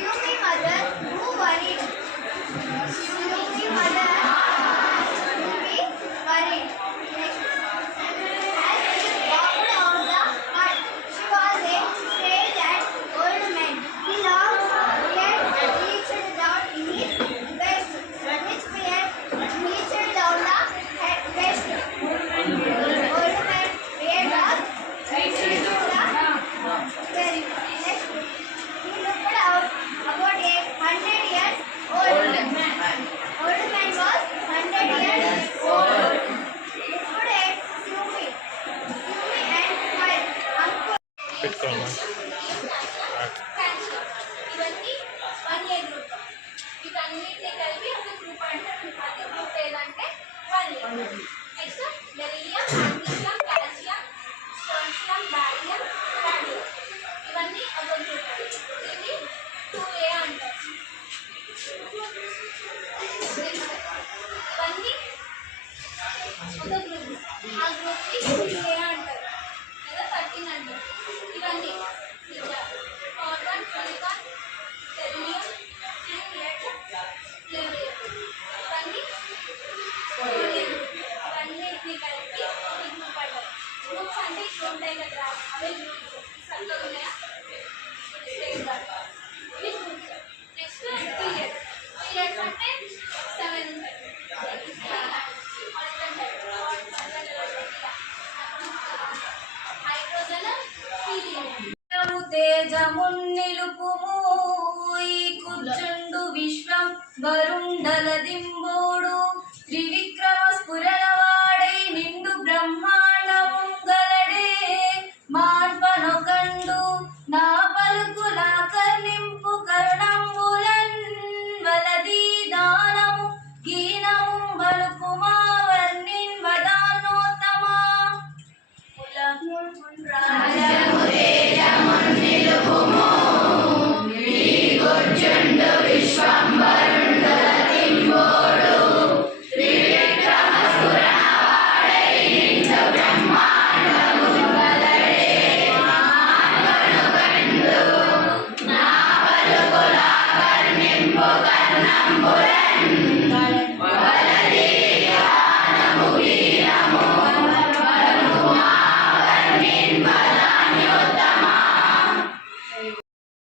Yumi mother, who worried? Yumi mother, Yumi worried. Next. As she walked on the mud, she was a strange and old man. He long beard reached down in his waist. His beard reached down the waist. Old man beard was reached the very next. He looked out about 100 years old. Old man was 100 years old. Looked at Sumi and smiled. Uncle. పెట్టుకోమ్మా. ఇవన్నీ 1 A group. వీటన్నిటిని కలిపి ఒక గ్రూప్ అంటారు. అది group ఏదంటే 1A. Next beryllium, magnesium, calcium, strontium, barium, radium. ఇవన్నీ ఒక గ్రూప్. ఇది 2A అంటారు. ఇవన్నీ ఒక గ్రూప్. ఆ గ్రూప్ని 2A అంటారు లేదా 13 అంటారు. ఇవన్నీ carbon, silicon, selenium, zinc, lead, lithium. ఇవన్నీ ఇవన్నిటిని కలిపి ఒక గ్రూప్ అంటారు. గ్రూప్స్ అంటే ఇక్కడ ఉంటాయి కదా, అవే గ్రూప్స్. సర్కిల్ ఉన్నాయా? స్ట్రెయిట్ గా ఇవి గ్రూప్స్. Next periods. పీరియడ్స్ అంటే 7 ఉంటాయి. Hydrogen, helium. తేజమున్నిలుపుము ఈ కుర్చుండు విశ్వం వరుండల దింబోడు త్రివిక్రమ స్ఫురణ వాడై నిండు బ్రహ్మాండముంగలడే మార్పనొకండు నా పలుకుల కర్ణింపు కరుణంబులన్ వలది దానము గీనము బలుకుమా వర్ణిన్ వదానోత్తమా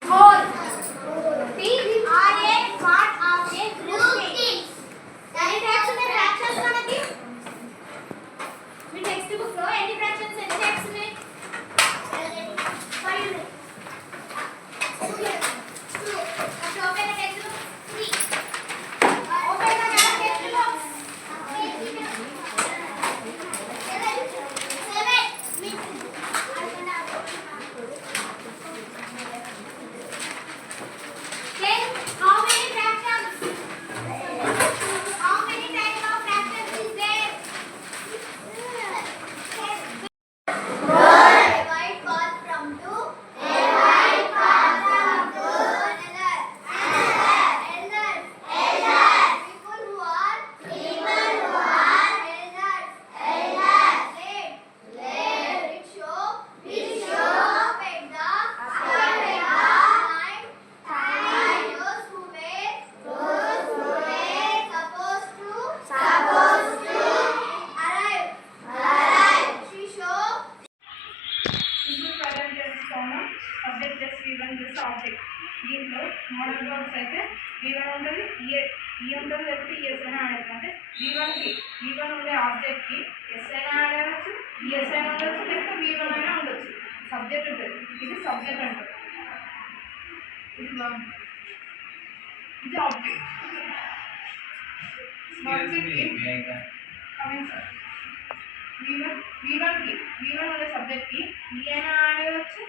Four. P are a part of a group things. Any fractions మనకి మీ టెక్స్ట్ బుక్ లో ఎన్ని ఫ్రాక్షన్స్ ఎన్ని టైప్స్ ఉన్నాయి? 5 ఉన్నాయి. 2 అంటే open the text book 3. Open the text book 7. How many fractions? How many types of fractions is there? A white path from to another. Elders. People who are elders. Late. Which show affect the time. Those who were supposed to arrive. She show. ఇప్పుడు ప్రజెంట్ చేస్తాము. Subject plus V1 plus object. దీంట్లో modal verbs అయితే V1 ఉంటుంది, E ఉంటుంది, లేకపోతే ES అయినా ఆడచ్చు. అంటే V1 ఉండే ఆబ్జెక్ట్కి ఎస్ అయినా ఆడవచ్చు, ES అయినా ఉండొచ్చు, లేకపోతే V1 అయినా ఉండొచ్చు. సబ్జెక్ట్ ఉంటుంది. ఇది సబ్జెక్ట్ అంటారు. ఇది ఆబ్జెక్ట్. ఆబ్జెక్ట్కి కమింగ్ సార్. V1 ఉండే సబ్జెక్ట్కి E అయినా ఆడవచ్చు,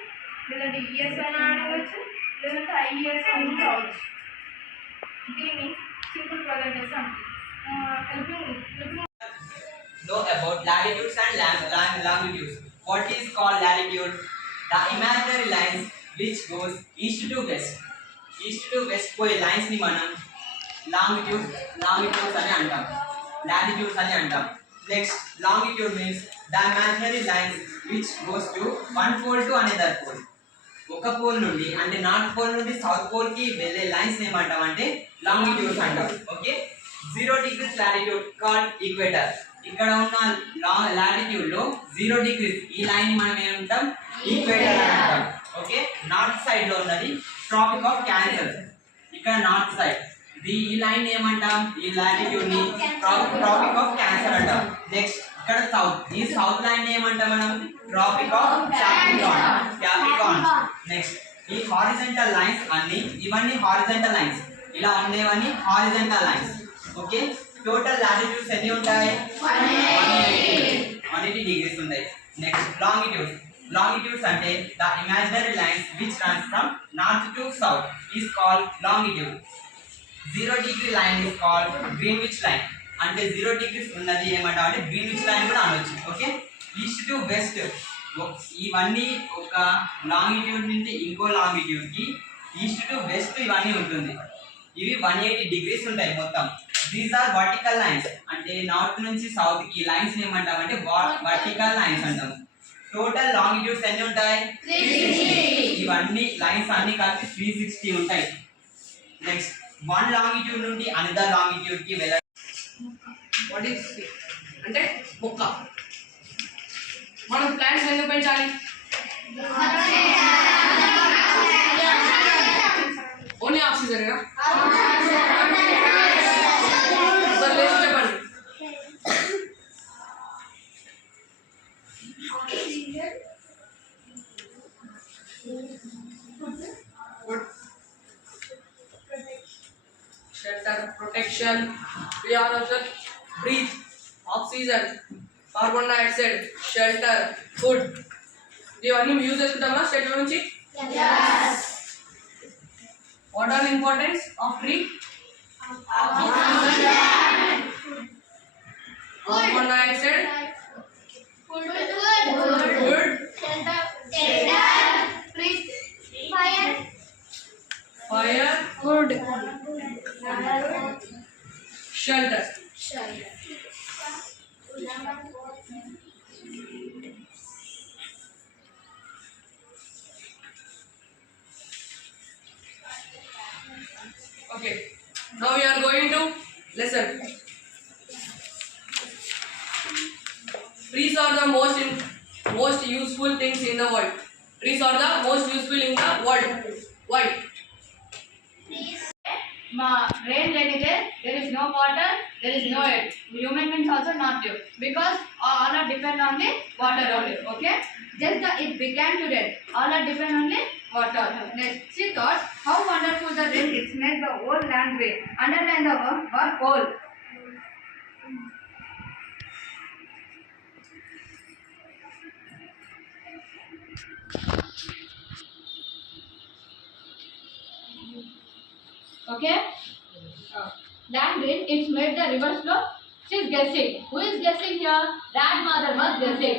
లేదంటే ES అయినా ఆడవచ్చు, లేదంటే IES అయినా కావచ్చు. దీన్ని సింపుల్ ప్రజెంటేషన్ అంటారు. Know about latitudes and longitudes. What is called latitude? The imaginary lines which goes east to west. East to west పోయే lines ని మనం longitudes అని అంటాం. Latitudes అని అంటాం. Next, longitude means the imaginary lines which goes to one pole to another pole. ఒక పోల్ నుండి అంటే నార్త్ పోల్ నుండి సౌత్ పోల్ కి వెళ్ళే లైన్స్ ఏమంటాం అంటే లాంగిట్యూడ్స్ అంటాం. ఓకే, 0 degrees లాటిట్యూడ్ కాల్డ్ ఈక్వేటర్. ఇక్కడ ఉన్న లాటిట్యూడ్ లో 0 degrees ఈ లైన్ మనం ఏమంటాం ఈక్వేటర్ అంటాం. ఓకే, నార్త్ సైడ్ లో ఉన్నది ట్రాపిక్ ఆఫ్ క్యాన్సర్. ఇక్కడ నార్త్ సైడ్ ఈ లైన్ ఏమంటాం ఈ లాటిట్యూడ్ ని ట్రాపిక్ ఆఫ్ క్యాన్సర్ అంటాం. నెక్స్ట్ ఇక్కడ సౌత్ ఈ సౌత్ లైన్ ఏమంటాం మనం ట్రాపిక్ ఆఫ్ క్యాప్రికాన్. నెక్స్ట్ ఈ హారిజంటల్ లైన్స్ అన్ని ఇవన్నీ హారిజంటల్ లైన్స్, ఇలా ఉండేవన్నీ horizontal lines. Okay, total latitudes ఎన్ని ఉంటాయి 180 degrees ఉంటాయి. నెక్స్ట్ లాంగిట్యూడ్స్ అంటే the imaginary lines which runs from north to south is called longitude. 0 degree line is called Greenwich line. అంటే 0 degrees ఉన్నది ఏమంటాం అంటే గ్రీన్విచ్ లైన్ కూడా అనొచ్చు. ఓకే, ఈస్ట్ టు వెస్ట్ ఇవన్నీ ఒక లాంగిట్యూడ్ నుంచి ఇంకో లాంగిట్యూడ్ కి ఈస్ట్ టు వెస్ట్ ఇవన్నీ ఉంటుంది. ఇవి 180 degrees ఉంటాయి మొత్తం. These are vertical lines. అంటే నార్త్ నుంచి సౌత్ కి లైన్స్ ఏమంటాం అంటే వర్టికల్ లైన్స్ అంటాం. టోటల్ లాంగిట్యూడ్స్ ఎన్ని ఉంటాయి 360. ఇవన్నీ లైన్స్ అన్ని కలిపి 360 ఉంటాయి. నెక్స్ట్ వన్ లాంగిట్యూడ్ నుండి అనదర్ లాంగిట్యూడ్ కి వెళ్ళ వాట్ ఈస్ అంటే మొక్క. మనం ప్లాంట్స్ ఎందుకు పెంచాలి? ఓన్లీ ఆక్సిజన్ చెప్పండి. Shelter, protection, we are also breathe, oxygen, carbon dioxide, shelter, food. ఇవన్నీ యూజ్ చేసుకుంటామా స్టేట్ నుంచి? What are the importance of tree? Carbon dioxide, Food, fire, wood, shelter. Okay, now we are going to lesson. Trees are the most useful things in the world. Trees are the most useful in the world. Why? Rain లేనిదే there is no water, there is no air. Human beings also not live because all are depend on the water only. Okay, just it began to rain, all are depend on the water. Next, she thought how wonderful the rain it made the whole land green. Underline the word whole. Okay, land green it's made the river flow. She's guessing. Who is guessing here? Grandmother was guessing.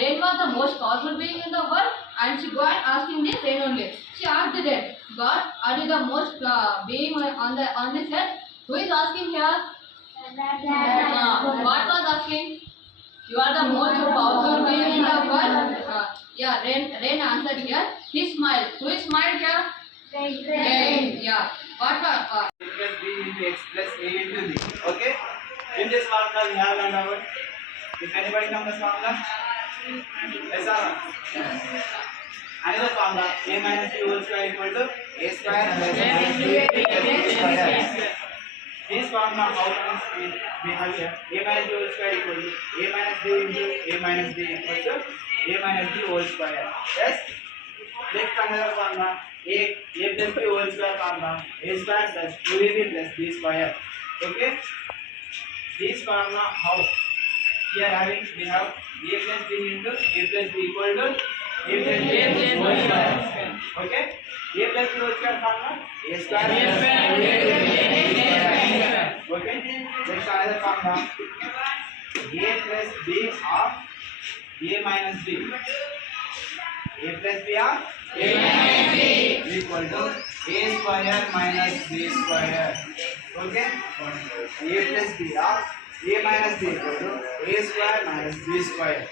Rain was the most powerful being in the world, and she go and asking the rain only. She asked the rain, God, are you the most being on this earth? Who is asking here? What was asking? You are the most powerful being in the world. Yeah, rain answered here. He smiled. Who is smiled here? Rain. Yeah. What was? Plus b into x plus a into b. Okay? In this formula we have learned about. If anybody knows this formula? Yes or no? Another formula a minus b whole square equal to a square plus b square. This formula how we have here a minus b whole square equal to a minus b into a minus b equal to a minus b whole square. Yes? Next another formula a plus b whole square formula a square plus 2ab plus b square. Okay, this formula how here having we have a plus b into a plus b equal to a plus b whole square. Okay, a plus b whole square formula a square plus 2ab square. Okay, next another formula a plus b of a minus b. A plus b of a minus b equal to a square minus b square. Okay, a plus b of a minus b equal to a square minus b square.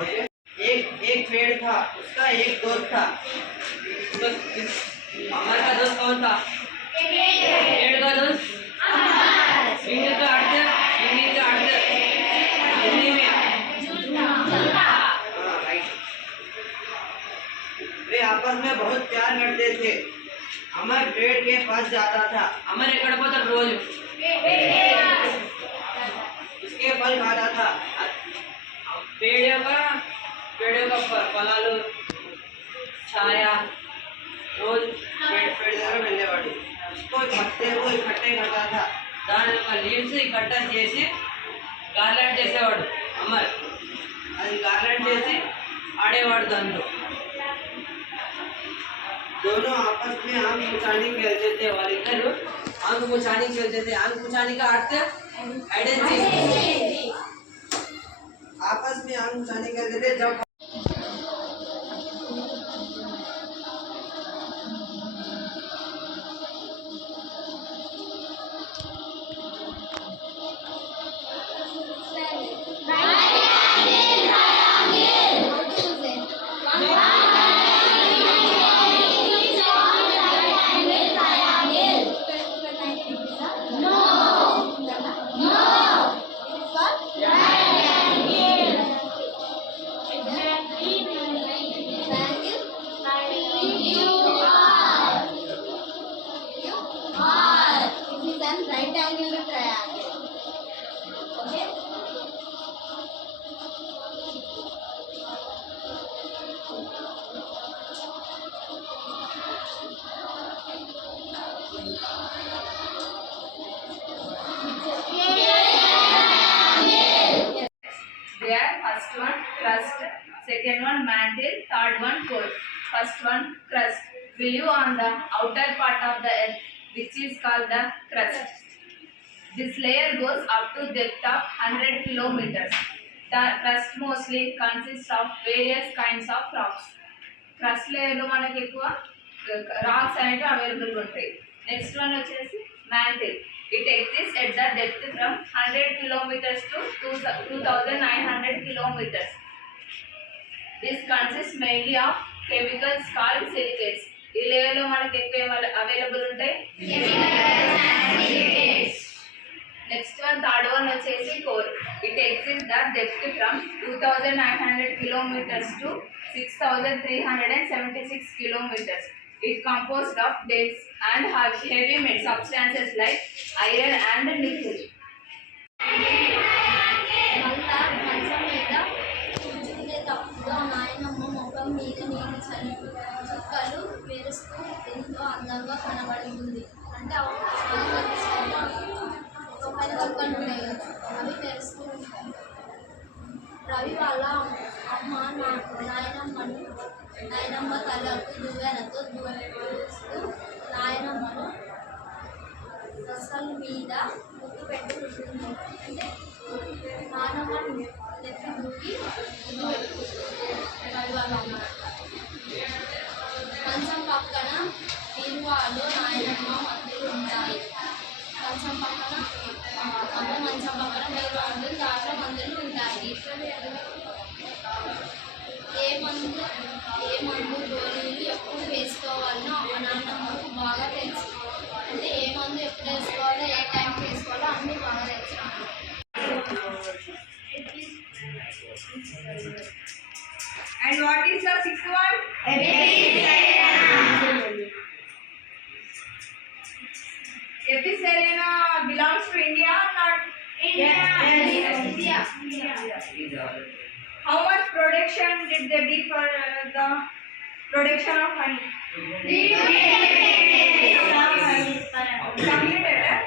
Okay, एक पेड़ था, उसका एक दोस्त था। अमर का दोस्त कौन था? पेड़ का दोस्त इंग्लिश का अर्थ हिंदी में। हाँ, राइट। वे आपस में बहुत प्यार करते थे। अमर पेड़ के पास जाता था। अमर ఎక్కడ పోతాడు రోజు? उसके फल खाता था। पेड़ యొక్క ఫలాలు छाया रोज पेड़ దగ్గర వెళ్ళేవాడు। उसको पत्ते को इकट्ठे करता था। దాని యొక్క లీవ్స్ ఇకట్ठा చేసి గార్లాండ్ చేసేవాడు అమర్। అది గార్లాండ్ చేసి ఆడేవాడు దాంతో। दोनों आपस में आंख मुछानी खेलते थे। వాళ్ళిద్దరూ आंख मुछानी खेलते थे। आंख मुछानी का अर्थ हाइड एंड सीक। आपस में आंख मुछानी खेलते थे। जब right angle triangle. Okay. There, first one crust, second one mantle, third one core. First one crust. We live on the outer part of the earth, which is called the crust. This layer goes up to depth of 100 kilometers. The crust mostly consists of various kinds of rocks. Crust layer లో మనకి ఎక్కువ రాక్స్ అనేవి అవైలబుల్ ఉంటాయి. Next one వచ్చేసి mantle. It exists at the depth from 100 kilometers to 2900 kilometers. This consists mainly of chemicals called silicates. ఈ లేయర్ లో మనకి ఎక్కువ అవైలబుల్ ఉంటాయి నెక్స్ట్ వన్ థర్డ్ వన్ వచ్చేసి core. It exist the depth from 2900 kilometers to 6376 kilometers. It composed of dense and heavy substances like iron and nickel. మళ్ళా మంచం మీద కూర్చుండేటప్పుడు నాయనమ్మ ముఖం మీద నీళ్ళు చల్లి చుక్కలు మెరుస్తూ ఎంతో అందంగా కనబడింది. అంటే పైన కప్పలు ఉన్నాయి కదా, అవి మెరుస్తూ ఉంటాయి. రవి వాళ్ళ అమ్మ నాయనమ్మ తలకు దువ్వెనతో దూస్తూ నాయనమ్మను రసల మీద ముక్కు పెట్టుకుంటుంది. అంటే నానమ్మ నెత్తి ముక్కి రవి వాళ్ళ అమ్మ. మంచం పక్కన బీరువాలో నాయనమ్మ మందులు ఉంటాయి. మంచం పక్కన బీరువా ఉంటుంది, దాంట్లో మందులు ఉంటాయి. ఏ మందు గోళీలు ఎప్పుడు వేసుకోవాలో నాన్నమ్మకు బాగా తెలుసు. అంటే ఏ మందు ఎప్పుడు వేసుకోవాలో, ఏ టైంకి వేసుకోవాలో అన్నీ బాగా తెలుసు. And what is the sixth one? Epicelena belongs to India or not? India. How much production did they do for the production of honey? Completed.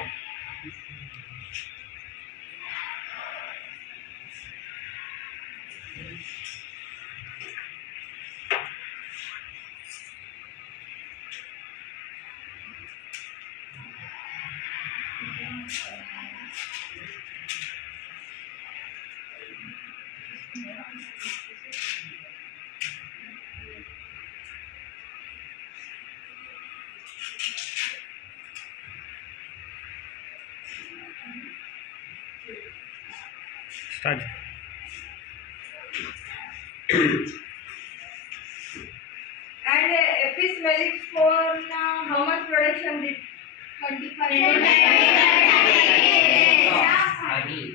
Start. And Epis Melicorn, how much production did? 25 to 30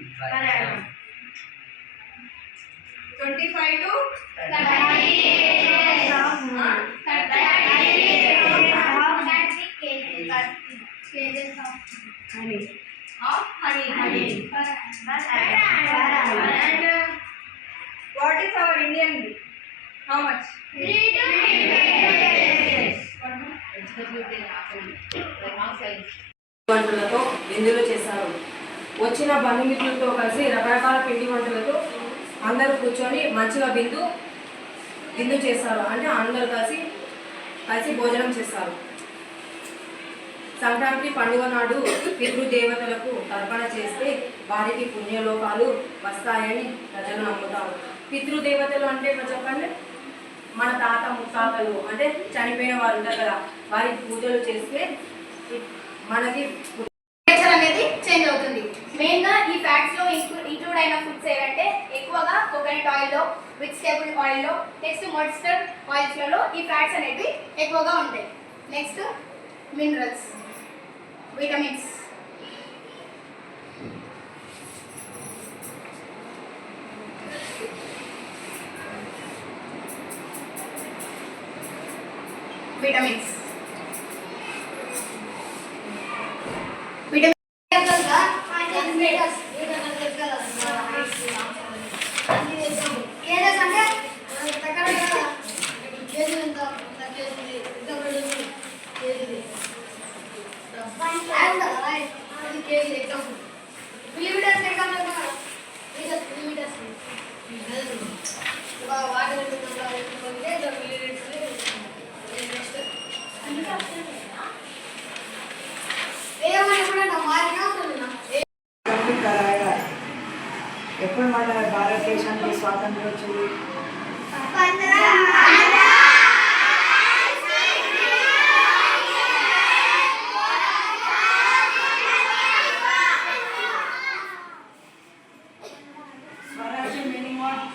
of honey. And what is our Indian bee? How much? 3 to 3. వంటలతో విందులు చేశారు. వచ్చిన బంధుమిత్రులతో కలిసి రకరకాల పిండి వంటలతో అందరూ కూర్చొని మంచిగా విందు చేస్తారు. అంటే అందరూ కలిసి భోజనం చేస్తారు. సంక్రాంతి పండుగ నాడు పితృదేవతలకు తర్పణ చేస్తే వారికి పుణ్యలోకాలు వస్తాయని ప్రజలు నమ్ముతారు. పితృదేవతలు అంటే చెప్పండి, మన తాత ముత్తాతలు అంటే చనిపోయిన వారు ఉంటారు కదా, వారికి పూజలు చేస్తే మనకి టెంపరేచర్ అనేది చేంజ్ అవుతుంది. మెయిన్గా ఈ ఫ్యాట్స్లో ఇంక్లూడ్ అయిన ఫుడ్స్ ఏవంటే ఎక్కువగా కోకోనట్ ఆయిల్లో, వెజిటేబుల్ ఆయిల్లో, నెక్స్ట్ మస్టర్డ్ ఆయిల్స్లలో ఈ ఫ్యాట్స్ అనేవి ఎక్కువగా ఉంటాయి. Next minerals, vitamins. విటమిన్స్ ఎప్పుడు మన భారతదేశానికి స్వాతంత్రం వచ్చింది? స్వరాజ్యం meaning what?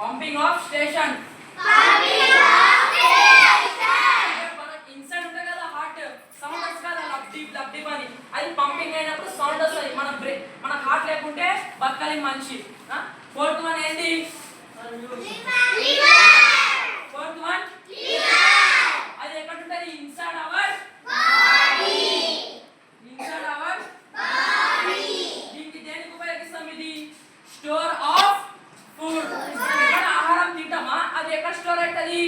Pumping of station. Inside ఉంటుంది కదా హార్ట్, సౌండ్ వస్తుంది కదా లబ్డి అని, అది పంపింగ్ అయినప్పుడు సౌండ్ వస్తుంది. మన హార్ట్ లేకుంటే బతకాలి మనిషి. ఫోర్త్ వన్ ఏంటి? ఫోర్త్ వన్ అది ఎక్కడ ఉంటుంది? ఇన్సైడ్ అవర్ దీనికి దేనికి ఉపయోగిస్తాం? ఇది స్టోర్ ఆఫ్ ఫుడ్. ఆహారం తింటామా, అది ఎక్కడ స్టోర్ అవుతుంది?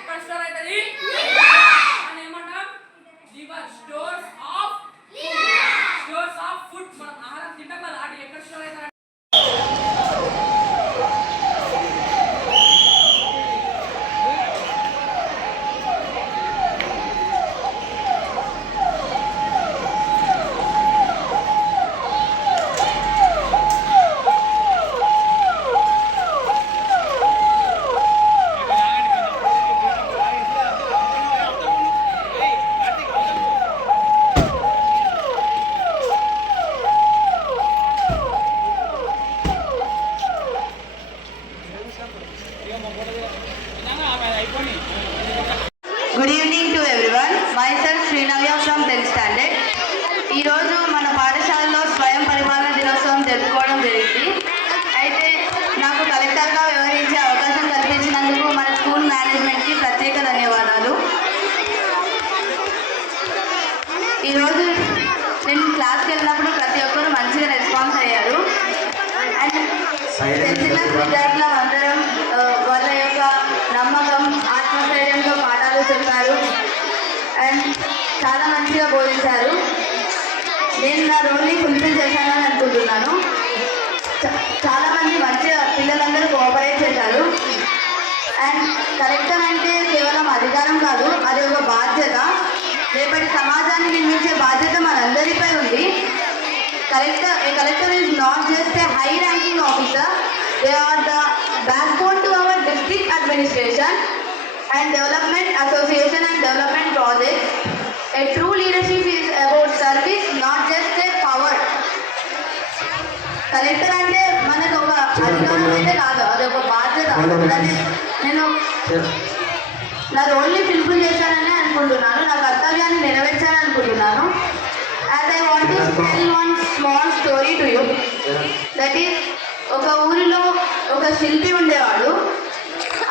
ఎక్కడ స్టోర్ అవుతుంది అని ఏమంటాం? లివర్. Stores of food. మనం ఆహారం తింటాం కదా, అది ఎక్కడ స్టోర్ అవుతుంది? Good evening to everyone. Myself Srinavya from 10th standard. ఈ రోజు మన పాఠశాలలో స్వయం పరిపాలన దినోత్సవం జరుపుకోవడం జరిగింది. అయితే నాకు కలెక్టర్గా వ్యవహరించే అవకాశం కల్పించినందుకు మన స్కూల్ మేనేజ్మెంట్కి ప్రత్యేక ధన్యవాదాలు. ఈరోజు నేను క్లాస్కి వెళ్ళినప్పుడు ప్రతి ఒక్కరు మంచిగా రెస్పాన్స్ అయ్యారు. అండ్ 10th క్లాస్ విద్యార్థులం అందరం వాళ్ళ యొక్క నమ్మకం, ఆత్మస్థైర్యంతో పాఠాలు చెప్పారు అండ్ చాలా మంచిగా బోధించారు. నేను నా రోల్ని ఫుల్ఫిల్ చేశానని అనుకుంటున్నాను. చాలామంది మంచిగా పిల్లలందరూ కోఆపరేట్ చేశారు. అండ్ కలెక్టర్ అంటే కేవలం అధికారం కాదు, అది ఒక బాధ్యత. రేపటి సమాజాన్ని నిర్మించే బాధ్యత మనందరిపై ఉంది. Collector is not just a high-ranking officer; they are the backbone to our district administration and development association and development projects. A true leadership is about service, not just a power. Collector అంటే మనకు ఒక అధికారం అయితే కాదు, అది ఒక బాధ్యత. నేను నా రోల్ని ఫుల్ఫిల్ చేశానని అనుకుంటున్నాను, నా కర్తవ్యాన్ని నెరవేర్చాలని అనుకుంటున్నాను. As I want to tell one small story to you, that is, ఒక ఊరిలో ఒక శిల్పి ఉండేవాడు.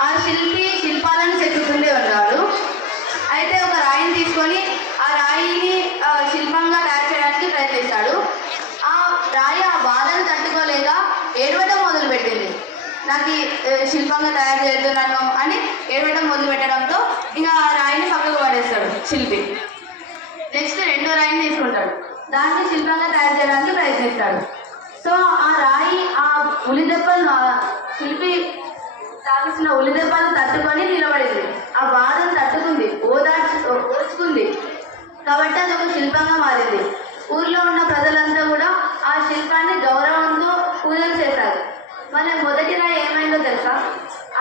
ఆ శిల్పి శిల్పాలను చెక్కుతుండే ఉన్నాడు. అయితే ఒక రాయిని తీసుకొని ఆ రాయిని శిల్పంగా తయారు చేయడానికి ప్రయత్నిస్తాడు. ఆ రాయి ఆ బాధను తట్టుకోలేక ఏడవడం మొదలుపెట్టింది. నాకు శిల్పంగా తయారు చేస్తున్నాను అని ఏడవడం మొదలు పెట్టడంతో ఇంకా ఆ రాయిని పక్కకు పడేస్తాడు శిల్పి. నెక్స్ట్ రెండో రాయిని తీసుకుంటాడు, దాన్ని శిల్పంగా తయారు చేయడానికి ప్రయత్నిస్తాడు. సో ఆ రాయి ఆ ఉలిదెబ్బలు శిల్పి తాగిసిన ఉలిదెబ్బలు తట్టుకొని నిలబడింది. ఆ బాధను తట్టుకుంది, ఓర్చుకుంది. కాబట్టి అది ఒక శిల్పంగా మారింది. ఊర్లో ఉన్న ప్రజలంతా కూడా ఆ శిల్పాన్ని గౌరవంతో పూజలు చేశారు. మన మొదటి రాయి ఏమైందో తెలుసా?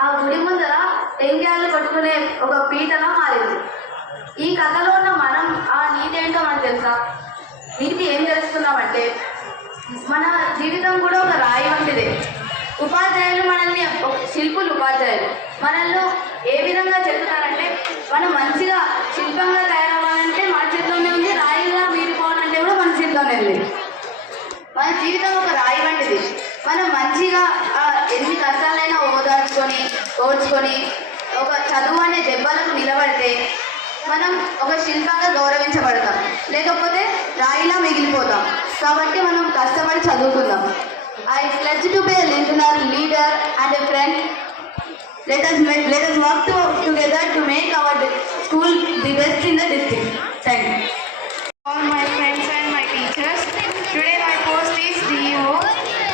ఆ గుడి ముందర టెంకాయలు కొట్టుకునే ఒక పీటలా మారింది. ఈ కథలో ఉన్న మనం ఆ నీతి ఏంటో మనకు తెలుసా? నీతి ఏం తెలుసుకున్నామంటే మన జీవితం కూడా ఒక రాయి వంటిదే. ఉపాధ్యాయులు మనల్ని, శిల్పులు ఉపాధ్యాయులు మనల్ని ఏ విధంగా చెప్తున్నారంటే, మనం మంచిగా శిల్పంగా తయారవ్వాలంటే మన చేతిలోనే ఉంది, రాయిగా వీడిపోవాలంటే కూడా మన చేతిలోనే ఉంది. మన జీవితం ఒక రాయి వంటిది. మనం మంచిగా ఎన్ని కష్టాలైనా ఓర్చుకొని ఒక చదువు అనే దెబ్బలకు నిలబడితే మనం ఒక శిల్పంగా గౌరవించబడతాం, లేకపోతే రాయిలా మిగిలిపోతాం. కాబట్టి మనం కష్టపడి చదువుకుందాం. I pledge to be a listener, leader and a friend. Let us work together to make our school the best in the district. Thank you. All my friends and my teachers, today my post is DEO.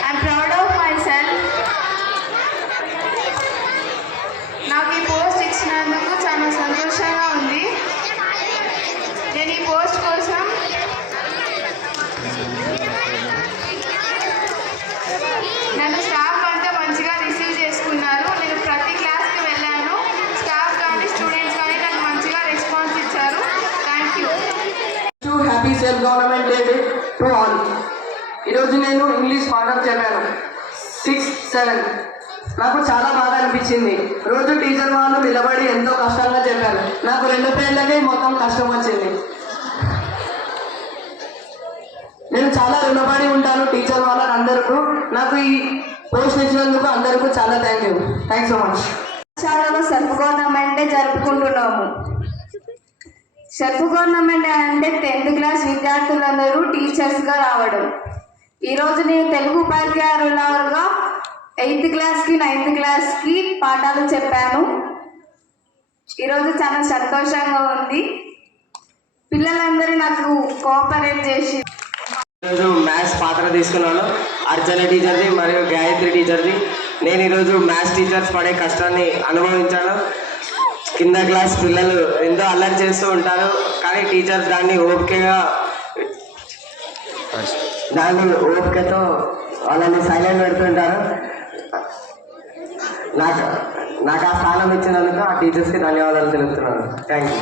I am proud of myself. నాకు ఈ పోస్ట్ ఇచ్చినందుకు చాలా సంతోషంగా ఉంది. నేను ఈ పోస్ట్ కోసం నన్ను స్టాఫ్ అంతా మంచిగా రిసీవ్ చేసుకున్నారు. నేను ప్రతి క్లాస్కి వెళ్ళాను. స్టాఫ్ కానీ స్టూడెంట్స్ కానీ నాకు మంచిగా రెస్పాన్స్ ఇచ్చారు. Thank you. Happy self government day to all. ఈరోజు నేను ఇంగ్లీష్ పాఠం చెప్పాను 6th, 7th. నాకు చాలా బాగా అనిపించింది. రోజు టీచర్ వాళ్ళు నిలబడి ఎంతో కష్టంగా చెప్పారు. నాకు 2 పేర్లకే మొత్తం కష్టం వచ్చింది. నేను చాలా రుణపడి ఉంటాను టీచర్ వాళ్ళకి అందరికీ. నాకు ఈ పోస్ట్ ఇచ్చినందుకు అందరికీ చాలా థ్యాంక్స్ సో మచ్. పాఠశాలలో సెల్ఫ్ గవర్నమెంట్ డే జరుపుకుంటున్నాము. సెల్ఫ్ గవర్నమెంట్ అంటే 10th క్లాస్ విద్యార్థులందరూ టీచర్స్గా రావడం. ఈరోజు నేను తెలుగు ఉపాధ్యాయులుగా 8th క్లాస్కి 9th క్లాస్కి పాఠాలు చెప్పాను. ఈరోజు చాలా సంతోషంగా ఉంది. పిల్లలందరూ నాకు కోఆపరేట్ చేసి ఈరోజు మ్యాథ్స్ పాత్ర తీసుకున్నాను, అర్చన టీచర్ది మరియు గాయత్రి టీచర్ది. నేను ఈరోజు మ్యాథ్స్ టీచర్స్ పడే కష్టాన్ని అనుభవించాను. కింద క్లాస్ పిల్లలు ఎంతో అల్లరి చేస్తూ ఉంటారు, కానీ టీచర్స్ దాన్ని ఓపికతో వాళ్ళని సైలెంట్ పెడుతుంటారు. నాకు ఆ స్థానం ఇచ్చినందుకు ఆ టీచర్స్కి ధన్యవాదాలు తెలుపుతున్నాను. Thank you.